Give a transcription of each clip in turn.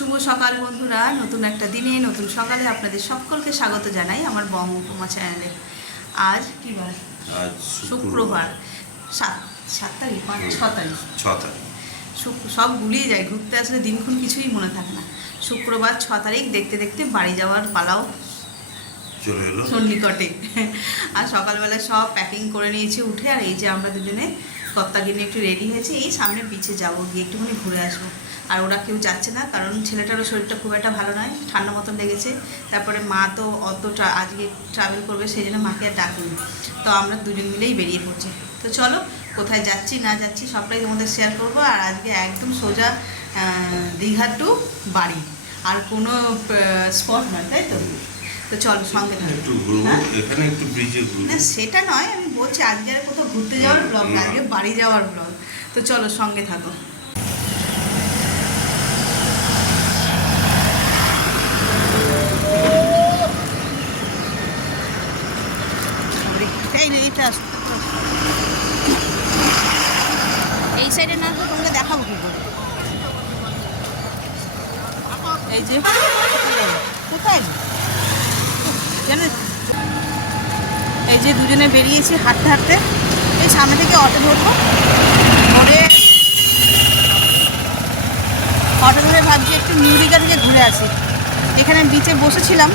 শুভ সকাল বন্ধুরা, নতুন একটা দিনে নতুন সকালে আপনাদের সকলকে স্বাগত জানাই আমার বঙ্গমা চ্যানেলে। আজ কি বার? আজ শুক্রবার। 7 তারিখ, 6 তারিখ, 6 তারিখ। সব গুলিয়ে যায়, ঘুরতে আসলে দিনক্ষণ কিছুই মনে থাকে না। শুক্রবার 6 তারিখ, দেখতে দেখতে বাড়ি যাওয়ার পালাও চলে এলো সন্নিকটে। আর সকালবেলা সব প্যাকিং করে নিয়েছি উঠে, আর এই যে আমরা দুজনে কর্তাকে নিয়ে একটু রেডি হয়েছি, এই সামনে বিচে যাবো, গিয়ে একটুখানি ঘুরে আসবো। আর ওরা কেউ যাচ্ছে না, কারণ ছেলেটারও শরীরটা খুব একটা ভালো নয়, ঠান্ডা মতন লেগেছে। তারপরে মা তো আজকে ট্রাভেল করবে, সেই জন্য মাকে আর ডাকিনি। তো আমরা দুজন মিলেই বেরিয়ে পড়ছি। তো চলো, কোথায় যাচ্ছি না যাচ্ছি সবটাই তোমাদের শেয়ার করবো। আর আজকে একদম সোজা দীঘা টু বাড়ি, আর কোনো স্পট নয়, তাই তো? তো চলো সঙ্গে একটু ঘুরবো, এখানে একটু ব্রিজে ঘুরবো। না সেটা নয়, আমি বলছি আজকে আর কোথাও ঘুরতে যাওয়ার ব্লগ না, আজকে বাড়ি যাওয়ার ব্লগ। তো চলো সঙ্গে থাকো। এই সাইডে না তো তোমাকে দেখাবো কি করে। এই যে কোথায় জানো, এই যে দুজনে বেরিয়েছি হাঁটতে হাঁটতে, এই সামনে থেকে অটো ধরবো, অটো ধরে ভাবছি একটু নিউ দীঘা থেকে ঘুরে আসি। এখানে বিচে বসেছিলাম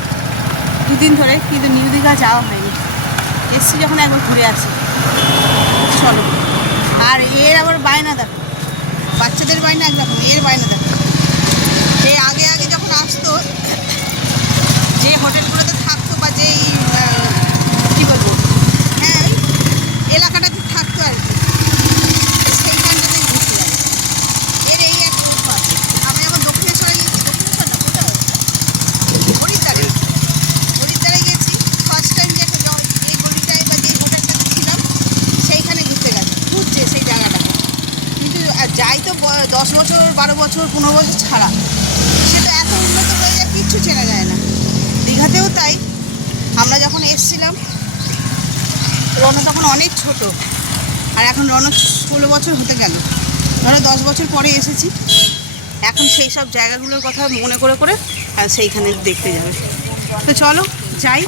দুদিন ধরে, কিন্তু নিউ দীঘা যাওয়া হয়নি। এসছি যখন একবার ঘুরে আসি, চলো। আর এর আবার বায়না দেখো, বাচ্চাদের বায়না একরকম, এর বায়না দেখো। এই আগে আগে যখন আসতো, যে হোটেলগুলোতে থাকতো বা যেই কী বলবো, হ্যাঁ ওই এলাকাটাতে থাকতো আর কি, সেইখানটাতেই ঘুরছিলাম। এর এই এক আমি আবার দক্ষিণেশ্বরে গিয়েছি, দক্ষিণেশ্বর না কোথাও হরিদ্বারে গেছি। ফার্স্ট টাইম যে এই গলিটায় বা যে হোটেলটাতে ছিলাম সেইখানে ঘুরছে সেই জায়গাটাতে। কিন্তু যাই তো 10 বছর 12 বছর 15 বছর ছাড়া, সে তো এত উন্নত হয়ে যায়, কিচ্ছু চেনা যায় না। দীঘাতেও তাই, আমরা যখন এসেছিলাম রণ তখন অনেক ছোট, আর এখন রণ 16 বছর হতে গেল, ধরো 10 বছর পরে এসেছি। এখন সেই সব জায়গাগুলোর কথা মনে করে করে আর সেইখানে দেখতে যাবে। তো চলো যাই,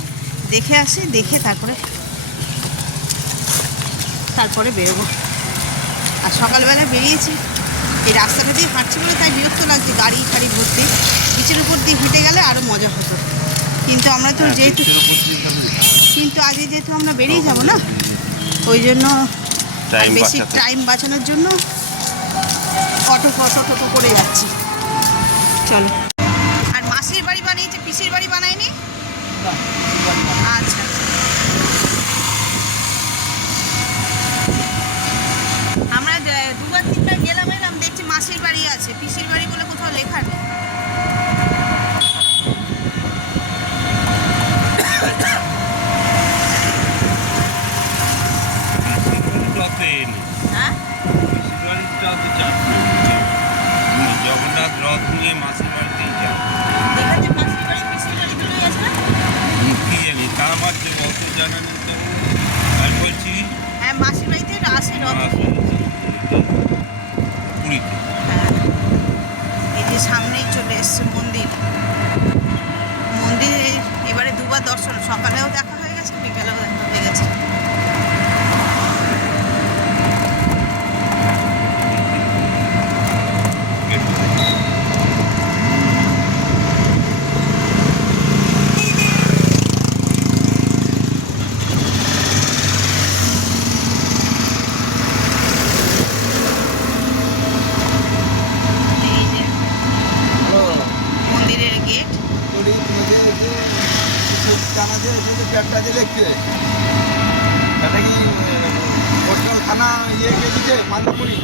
দেখে আসি, দেখে তারপরে বেরোবো। আর সকালবেলা বেরিয়েছি, এই রাস্তাটা দিয়ে হাঁটছি বলে তাই বিরক্ত লাগছে, গাড়ি ফাড়ি ভর্তি। বিচের উপর দিয়ে হেঁটে গেলে আরও মজা হতো, কিন্তু আমরা তো কিন্তু আগে যেহেতু আমরা বেরিয়ে যাব না, ওই জন্য বেশি টাইম বাঁচানোর জন্য টোটো করে যাচ্ছি। চলো। আর মাসির বাড়ি বানিয়েছে, পিসির বাড়ি বানায়নি? আচ্ছা, আমরা 2বার 3বার গেলাম, এলাম, দেখছি মাসির বাড়ি আছে, পিসির বাড়ি বলে কোথাও লেখা নেই। হ্যাঁ, জগন্নাথ রথ নিয়ে মাসির বাড়িতেই যায়। দেখাচ্ছে মাসির বাড়ি পিসির বাড়ি দুটোই আছে না? কি জানি, তা আমার যে অত জানা নেই তো। আর বলছি হ্যাঁ, মাসির বাড়িতে আসে রথ। পুরীতে। হ্যাঁ, এই যে সামনেই চলে এসছে মন্দির। মন্দিরে এবারে 2বার দর্শন, সকালেও দেখা হয়ে গেছে, বিকালেও দেখা হয়ে গেছে। এই যে মন্দিরের গেট। থানা ইয়ে গেছে মান্দারমণি,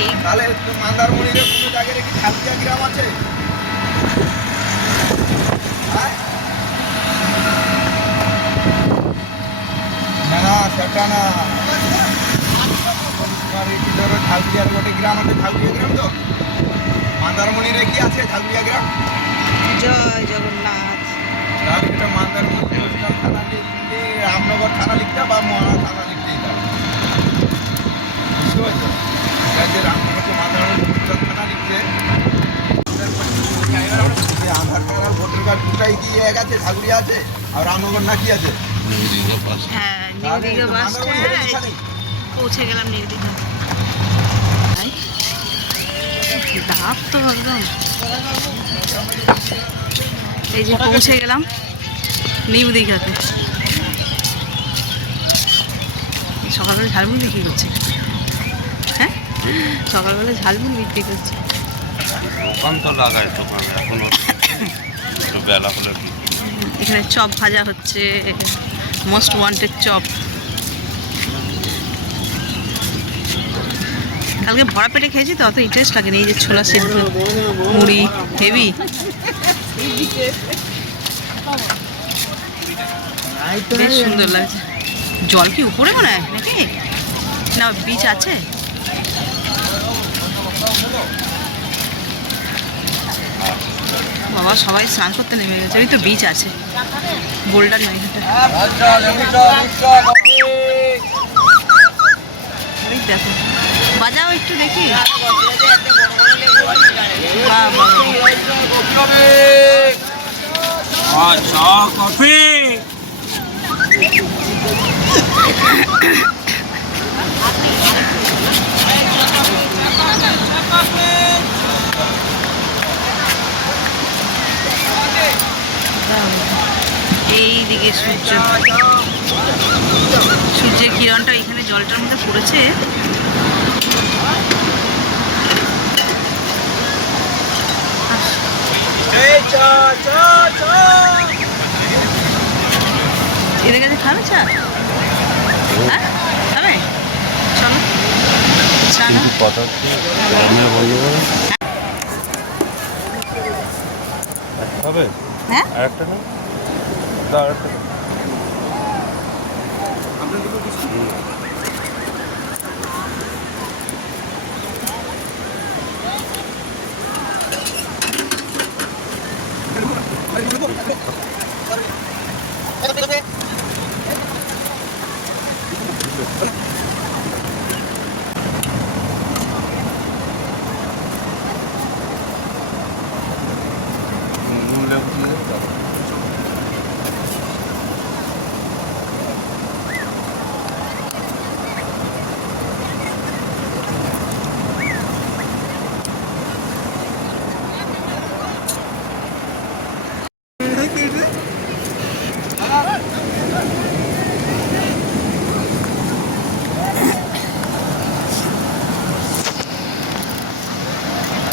এই তাহলে মান্দারমণির কোনো জায়গায় কি ঝালকিয়া গ্রাম আছে? না সেটা না, ধরো ঝালকিয়ার গোটে গ্রাম আছে, ঝালকিয়া গ্রাম তো মান্দারমণির কি আছে ঝালকিয়া গ্রাম? জয় জগন্নাথ। তাহলে এটা মান্দারমণি থানা লিখলে রামনগর থানা লিখতে বা মহা থানা লিখতেই পারে, বুঝতে পারছো? রামনগর তো মান্দারমণি থানা লিখতে এক আছে, ঝাগুড়িয়া আছে, আর রামনগর না কি আছে? হ্যাঁ, নিউ দীঘা বাস স্ট্যান্ড পৌঁছে গেলাম নিউ দীঘা। ডাব তো একদম। এই যে পৌঁছে গেলাম নিউ দীঘাতে। সকালবেলা ঝালমুড়ি বিক্রি করছে। হ্যাঁ, সকালবেলা ঝালমুড়ি বিক্রি করছে। দোকান তো লাগায় দোকান এখনো বেলা হলে এখানে চপ ভাজা হচ্ছে, মোস্ট ওয়ান্টেড চপ। কালকে ভরা পেটে খেয়েছি তো অত ইন্টারেস্ট লাগেনি। এই যে ছোলা সিদ্ধ, মুড়ি, হেভি। বেশ সুন্দর লাগছে। জল কি উপরে মনে হয় নাকি, না বিচ আছে? বাবা সবাই স্নান করতে নেমে গেছে। ওই তো বিচ আছে, বোল্ডার নয় এটা। ওই দেখো, বাজাও একটু দেখি। বাহ, চা কফি এই দিকে সূর্যের কিরণটা এখানে জলটার মধ্যে পড়েছে। এদের কাছে খাবে চা? হ্যাঁ খাবে, চলো চা না। কথা গরমে বন্ধ করে হবে। হ্যাঁ, আরেকটা না, দাও আরেকটা।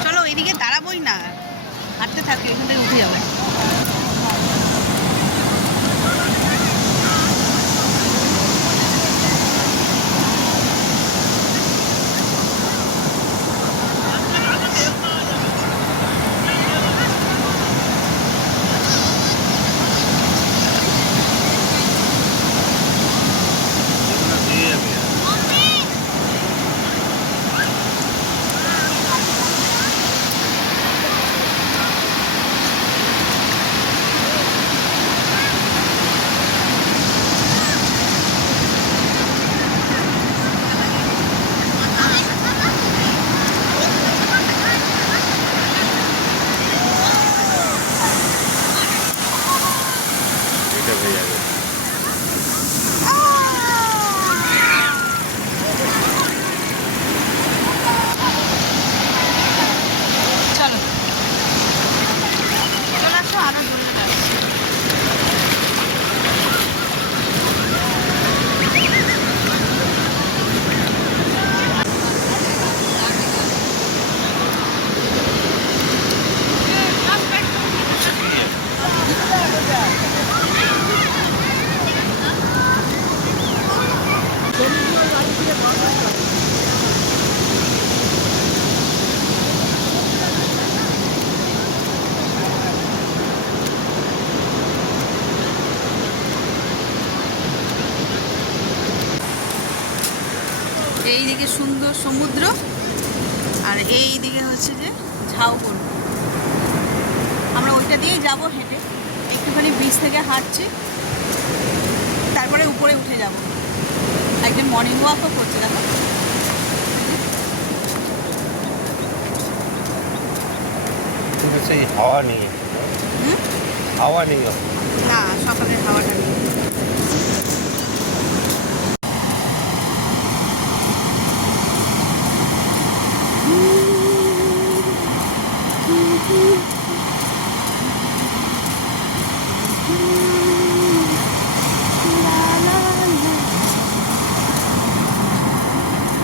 চলো এইদিকে দাঁড়াবোই না, হাঁটতে থাকি, এখান থেকে উঠে যাবে। এটা হয়ে যাবে। চলো চলে আসো, আরো দূরে আসছি। এই দিকে সুন্দর সমুদ্র, আর এই দিকে হচ্ছে যে ঝাউবন। আমরা ওইটা দিয়েই যাবো হেঁটে, একটুখানি বিচ থেকে হাঁটছি, তারপরে উপরে উঠে যাব। একজন মর্নিং ওয়াকও করছে, দেখো। কিন্তু সেই হাওয়া নেই, হাওয়া নেই। না, সকালের হাওয়াটা নেই।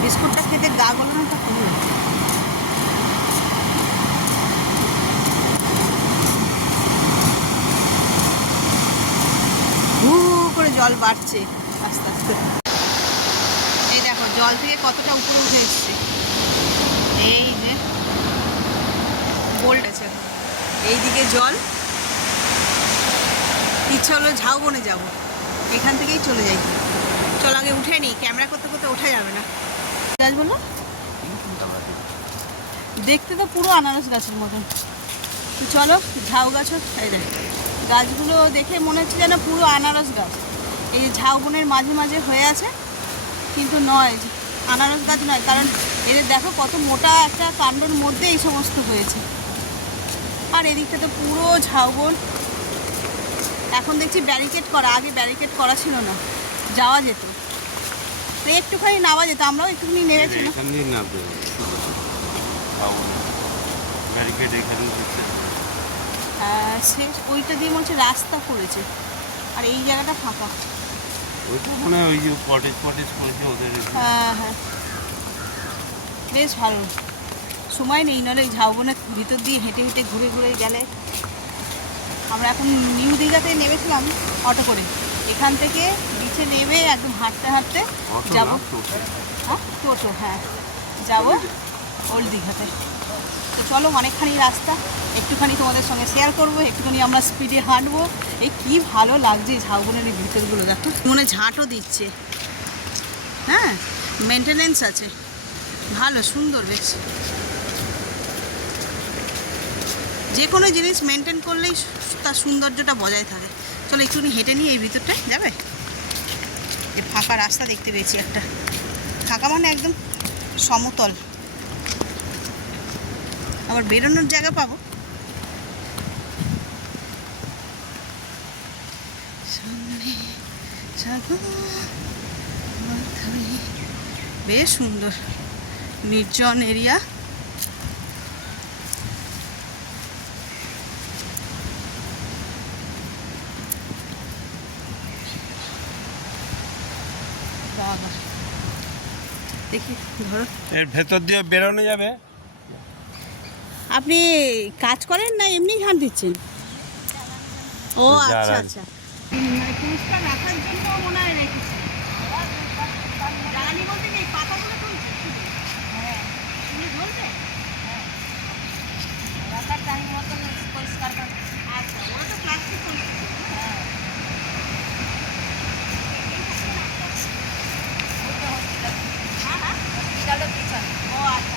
বিস্কুটটা খেতে গা গলানোটা কমে। হু করে জল বাড়ছে আস্তে আস্তে। এই দেখো জল থেকে কতটা উপরে উঠে এসছে। এই যে বোল্ট আছে, এইদিকে জল। ইচ্ছা হলো ঝাউবনে যাব, এখান থেকেই চলে যাই। চল আগে উঠে নিই, ক্যামেরা করতে করতে ওঠা যাবে না। গাছ বলো, দেখতে তো পুরো আনারস গাছের মতন। চলো ঝাউ গাছও, এই দেখ গাছগুলো দেখে মনে হচ্ছে যেন পুরো আনারস গাছ। এই যে ঝাউবনের মাঝে মাঝে হয়ে আছে, কিন্তু নয়, আনারস গাছ নয়। কারণ এদের দেখো কত মোটা একটা কাণ্ডর মধ্যে এই সমস্ত হয়েছে। আর এদিকটা তো পুরো ঝাউবন। এখন দেখছি ব্যারিকেড করা, আগে ব্যারিকেড করা ছিল না, যাওয়া যেত। তো একটুখানি নামা যেত, আমরাও একটুখানি নেমেছিলাম। সে ওইটা দিয়ে মনে হচ্ছে রাস্তা করেছে, আর এই জায়গাটা ফাঁকা। হ্যাঁ হ্যাঁ, বেশ ভালো। সময় নেই, নাহলে ওই ঝাউবনের ভিতর দিয়ে হেঁটে হেঁটে ঘুরে ঘুরে গেলে। আমরা এখন নিউ দীঘাতে নেমেছিলাম অটো করে, এখান থেকে বিচে নেমে একদম হাঁটতে হাঁটতে যাব। হ্যাঁ টোটো, হ্যাঁ যাবো ওল্ড দীঘাতে। তো চলো, অনেকখানি রাস্তা, একটুখানি তোমাদের সঙ্গে শেয়ার করবো, একটুখানি আমরা স্পিডে হাঁটবো। এই কি ভালো লাগছে ঝাউবনের এই ভিতরগুলো, দেখো মনে ঝাঁটও দিচ্ছে। হ্যাঁ, মেনটেনেন্স আছে, ভালো সুন্দর বেশ। যে কোনো জিনিস মেনটেন করলেই তার সৌন্দর্যটা বজায় থাকে। চলো একটুখানি হেঁটে নিই এই ভিতরটায়, যাবে? এই ফাঁকা রাস্তা দেখতে পেয়েছি একটা, ফাঁকা মানে একদম সমতল, আবার বেরোনোর জায়গা পাবো। বেশ সুন্দর নির্জন এরিয়া। বাবা, দেখি ধরো, এর ভেতর দিয়ে বেরোনো যাবে। আপনি কাজ করেন না এমনি ঝাঁট দিচ্ছেন? ও আচ্ছা আচ্ছা, পুরস্কার রাখার জন্য মনে হয় রেখেছি। জ্বালানি বলতে কি পাতাগুলো তুলছে? হ্যাঁ, তুমি ধরবে? রাখার টাইম মতন পরিষ্কার করে। আচ্ছা, ওরা তো প্লাস্টিক করছে। হ্যাঁ, হ্যাঁ হ্যাঁ, ও আচ্ছা।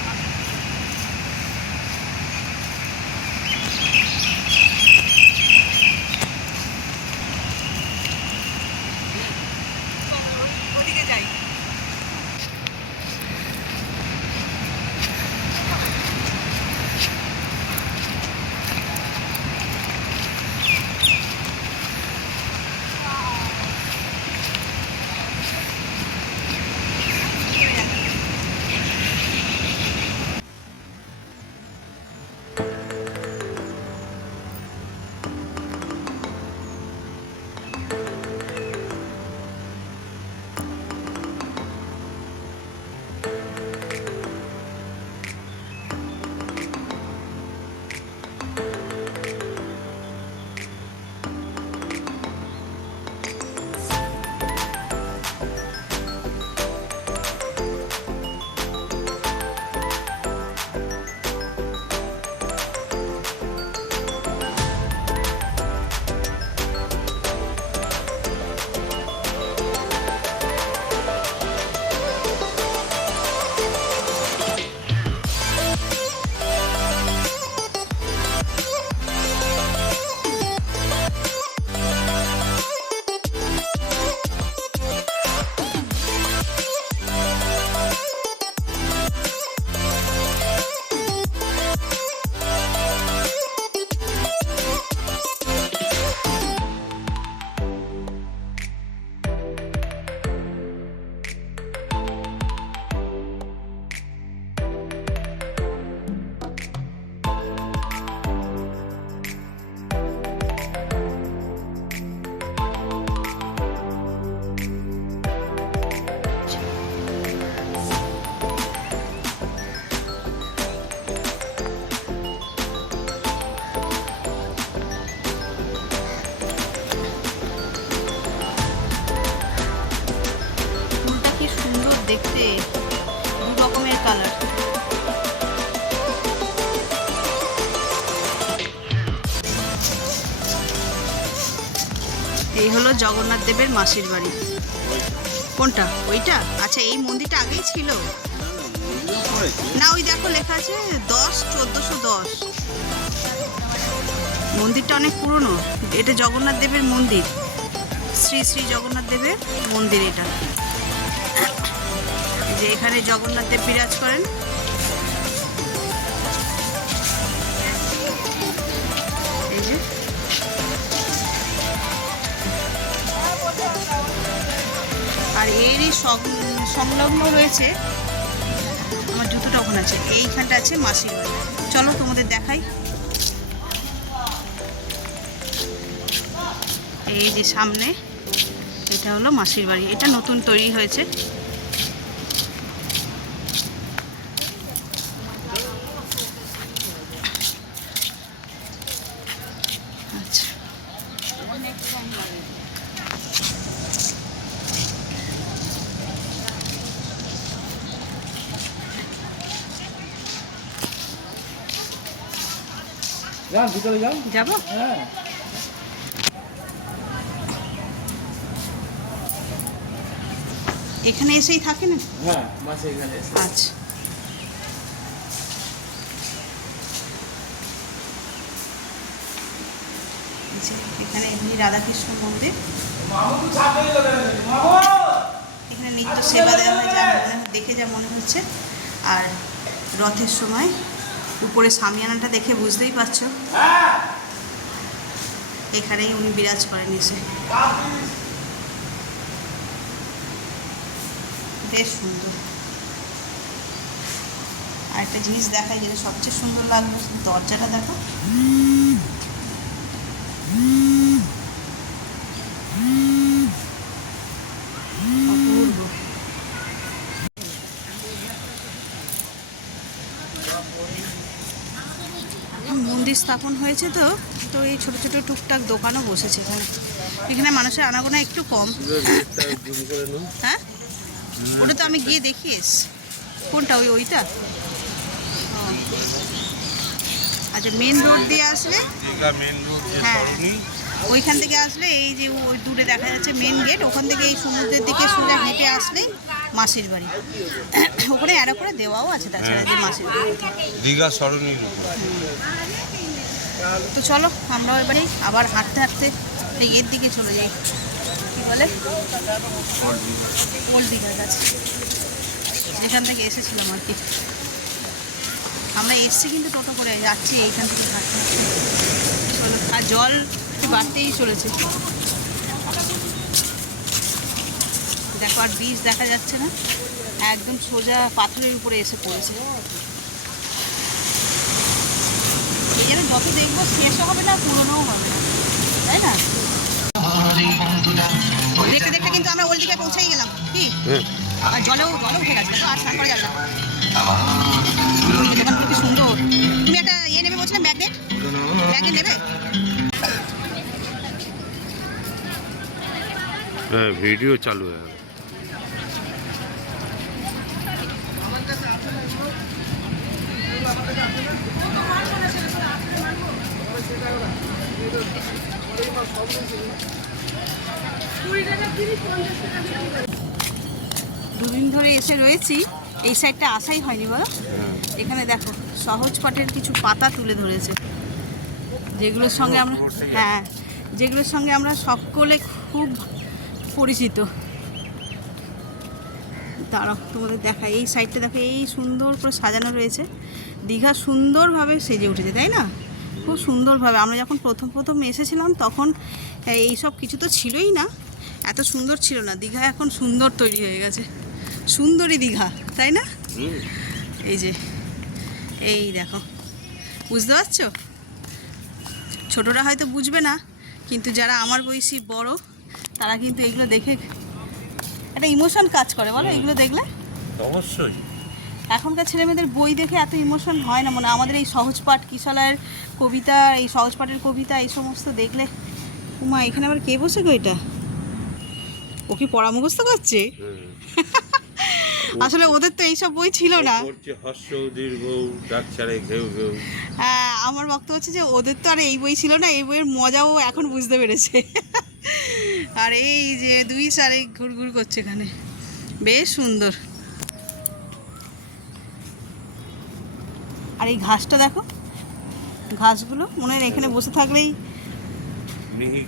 দেখতে, দু রকমের কালার। এই হলো জগন্নাথ দেবের মাসির বাড়ি। কোনটা? ওইটা? আচ্ছা, এই মন্দিরটা আগেই ছিল না? ওই দেখো লেখা আছে 1410। মন্দিরটা অনেক পুরনো। এটা জগন্নাথ দেবের মন্দির, শ্রী শ্রী জগন্নাথ দেবের মন্দির এটা। যে এখানে জগন্নাথ দেব বিরাজ করেন। এই যে আর এরই সংলগ্ন রয়েছে, আমার জুতোটা ওখানে আছে, এইখানটা আছে মাসির বাড়ি। চলো তোমাদের দেখাই। এই যে সামনে, এটা হলো মাসির বাড়ি। এটা নতুন তৈরি হয়েছে। আচ্ছা, ভিতরে যাও। যাবো? হ্যাঁ, এখানে এসেই থাকে না? হ্যাঁ, মাসে এখানে এসে। আচ্ছা, এই যে এখানে এমনি রাধাকৃষ্ণ মন্দির। এখানে নিত্য সেবা দেওয়া হয়, যা দেখে যা মনে হচ্ছে। আর রথের সময় উপরে সামিয়ানাটা দেখে বুঝতেই পারছো, এখানেই উনি বিরাজ করেন এসে। বেশ সুন্দর। আর একটা জিনিস দেখাই, যেটা সবচেয়ে সুন্দর লাগলো, দরজাটা দেখো। অপূর্ব। মন্দির স্থাপন হয়েছে তো তো এই ছোট ছোট টুকটাক দোকানও বসেছে এখানে। এখানে মানুষের আনাগোনা একটু কম। হ্যাঁ, ওটা তো আমি গিয়ে দেখি এসছি। কোনটা? ওইটা? আচ্ছা, মেন রোড দিয়ে আসলে, হ্যাঁ, ওইখান থেকে আসলে এই যে ওই দূরে দেখা যাচ্ছে মেন গেট, ওখান থেকে এই সমুদ্রের দিকে সোজা হেঁটে আসলে মাসির বাড়ি। ওখানে অ্যারো করে দেওয়াও আছে তাছাড়া যে মাসির বাড়ি, দীঘা সরণি। তো চলো আমরা এবারে আবার হাঁটতে হাঁটতে এই এর দিকে চলে যাই, কী বলে, ওল্ড দীঘার কাছে, যেখান থেকে এসেছিলাম আর কি। আমরা এসছি কিন্তু টোটো করে, যাচ্ছি এইখান থেকে হাঁটতে হাঁটতে। চলো, আর জল একটু বাড়তেই চলেছে। দেখো, আর বীজ দেখা যাচ্ছে না, একদম সোজা পাথরের উপরে এসে পড়েছে। এই জন্য যত দেখবো শেষও হবে না, পুরোনোও হবে না, তাই না? দেখতে দেখতে কিন্তু আমরা ওল্ড দীঘায় পৌঁছেই গেলাম। কি? আর জলেও উঠে গেছে তো, আর স্নান করা যাবে না। দোকানগুলো কি সুন্দর। তুমি একটা ইয়ে নেবে বলছিলে, ম্যাগনেট নেবে? হ্যাঁ, ভিডিও চালু है। দুদিন ধরে এসে রয়েছি, এই সাইডটা আসাই হয়নি বলো। এখানে দেখো সহজ পাটের কিছু পাতা তুলে ধরেছে, যেগুলোর সঙ্গে আমরা, হ্যাঁ, যেগুলোর সঙ্গে আমরা সকলে খুব পরিচিত। দাঁড়াও তোমাদের দেখাই, এই সাইডটা দেখো, এই সুন্দর করে সাজানো রয়েছে। দীঘা সুন্দরভাবে সেজে উঠেছে, তাই না? খুব সুন্দরভাবে। আমরা যখন প্রথম এসেছিলাম তখন এইসব কিছু তো ছিলই না, এত সুন্দর ছিল না। দীঘা এখন সুন্দর তৈরি হয়ে গেছে, সুন্দরী দীঘা, তাই না? এই যে, এই দেখো, বুঝতে পারছো? ছোটরা হয়তো বুঝবে না, কিন্তু যারা আমার বয়সী বড়, তারা কিন্তু এগুলো দেখে একটা ইমোশন কাজ করে, বলো এগুলো দেখলে? অবশ্যই। এখনকার ছেলেমেয়েদের বই দেখে এত ইমোশন হয় না মনে। আমাদের এই সহজপাঠ, কিশলয়ের কবিতা, এই সহজপাঠের কবিতা, এই সমস্ত দেখলে, উমা এখানে আবার কে বসে গো? এটা ও কি পড়া মুখস্থ করছে? আসলে ওদের তো এইসব বই ছিল না। পড়ছে হর্ষ দীর্ঘ ডাক ছাড়ে ঘেউ ঘেউ। হ্যাঁ, আমার বক্তব্য হচ্ছে যে ওদের তো আর এই বই ছিল না, এই বইয়ের মজাও এখন বুঝতে পেরেছে। আর এই যে দুই সারে ঘুরঘুর করছে এখানে, বেশ সুন্দর। আর এই ঘাসটা দেখো, ঘাসগুলো মনে হয় এখানে বসে থাকলেই, মিহি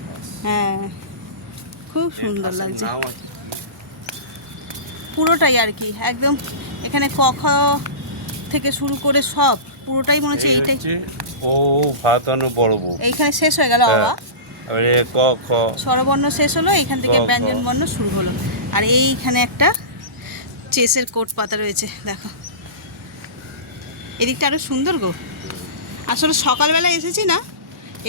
হ্যাঁ খুব সুন্দর লাগছে নাম আছে। পুরোটাই আর কি একদম। এখানে ক খ থেকে শুরু করে সব পুরোটাই মনে হচ্ছে এইটাই। ও ভাতানো বড় বউ। এইখানে শেষ হয়ে গেল বাবা, এবারে ক খ স্বরবর্ণ শেষ হলো, এখান থেকে ক, খ। ব্যঞ্জন বর্ণ শুরু হলো। আর এইখানে একটা চেসের কোট পাতা রয়েছে দেখো, এদিকটা আরো সুন্দর গো। আসলে সকালবেলা এসেছি না,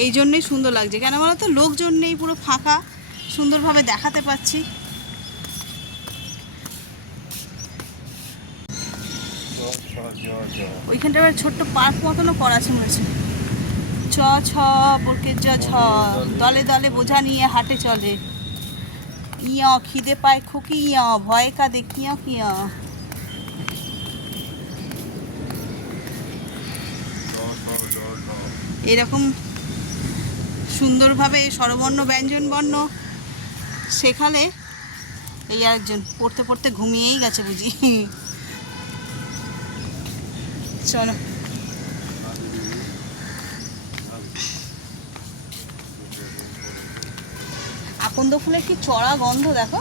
এই জন্যই সুন্দর লাগছে। কেন বলো তো, লোকজন নেই, পুরো ফাঁকা, সুন্দরভাবে দেখাতে পাচ্ছি। ওইখানটা আবার ছোট্ট পার্ক মতনও করা আছে মনে হচ্ছে। চ ছ বরকে জ ছ, দলে দলে বোঝা নিয়ে হাটে চলে, ইয়া খিদে পায় খুকি ইয়া, ভয়ে কাঁদে কিয়া কিয়া। এরকম সুন্দরভাবে স্বরবর্ণ ব্যঞ্জন বর্ণ শেখালে, এই আরেকজন পড়তে পড়তে ঘুমিয়েই গেছে বুঝি। চলো আকন্দ ফুলের কি চড়া গন্ধ দেখো,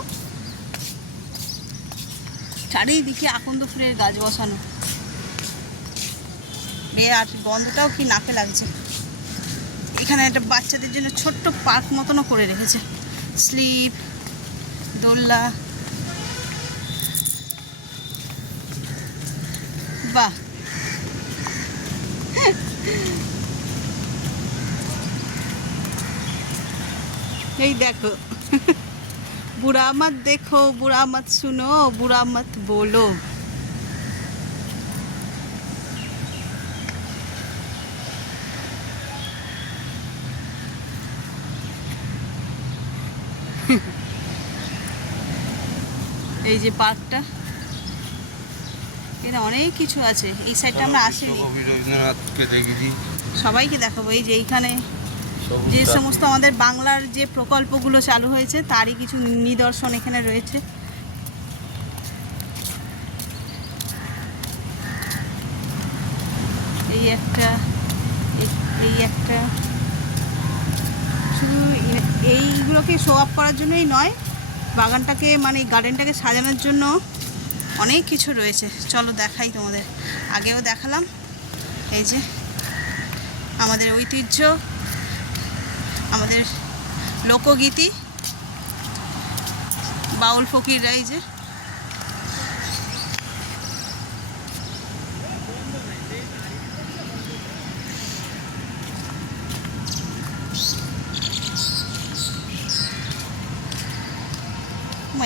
চারিদিকে আকন্দ ফুলের গাছ বসানো, আর গন্ধটাও কি নাকে লাগছে। এখানে একটা বাচ্চাদের জন্য ছোট্ট পার্ক মতনও করে রেখেছে, স্লিপ, দোলনা, বাহ। এই দেখো, বুড়া মত দেখো, বুড়া মত শুনো, বুড়া মত বলো। এই যে পার্কটা, এখানে অনেক কিছু আছে। এই সাইডটা আমরা আসিনি, রবীন্দ্রনাথকে দেখেছি। সবাইকে দেখাবো। এই যে এইখানে যে সমস্ত আমাদের বাংলার যে প্রকল্পগুলো চালু হয়েছে তারই কিছু নিদর্শন এখানে রয়েছে। এই একটা, এই একটা, শুধু এইগুলোকে শো আপ করার জন্যই নয়, বাগানটাকে মানে গার্ডেনটাকে সাজানোর জন্য অনেক কিছু রয়েছে। চলো দেখাই তোমাদের, আগেও দেখালাম। এই যে আমাদের ঐতিহ্য, আমাদের লোকগীতি, বাউল ফকিররা, এই যে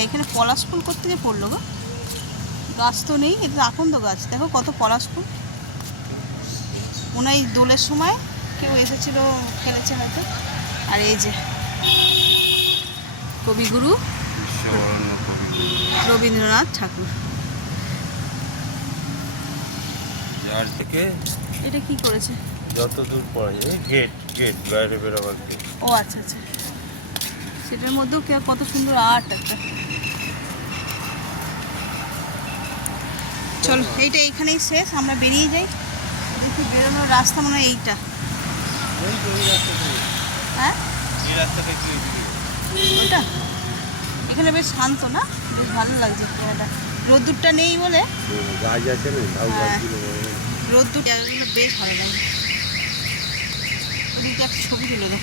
এখানে পলাশ ফুল কোত্থেকে পড়লো গো, গাছ তো নেই, এটা আকন্দ গাছ। দেখো কত পলাশ ফুল, মনে হয় দোলের সময় কেউ এসেছিল, খেলেছে হয়তো। আর এই যে কবিগুরু রবীন্দ্রনাথ ঠাকুর। যার থেকে এটা কি করেছে, যত দূর পড়ে যায় গেট, গেট বাইরে বেরোবার গেট। ও আচ্ছা আচ্ছা, সেটার মধ্যেও কত সুন্দর আর্ট একটা। চল, এইটা এইখানেই শেষ, আমরা বেরিয়ে যাই। দেখি বেরোনোর রাস্তা মনে হয় এইটা। হ্যাঁ এই রাস্তাটা একটু ওটা, এখানে বেশ শান্ত না, বেশ ভালো লাগছে জায়গাটা। রোদ্দুরটা নেই বলে, গাছ আছে না, ঝাউ গাছগুলো রোদ্দুর জায়গাগুলো বেশ ভালো লাগে। ওদিকে একটা ছবি তুলে দাও।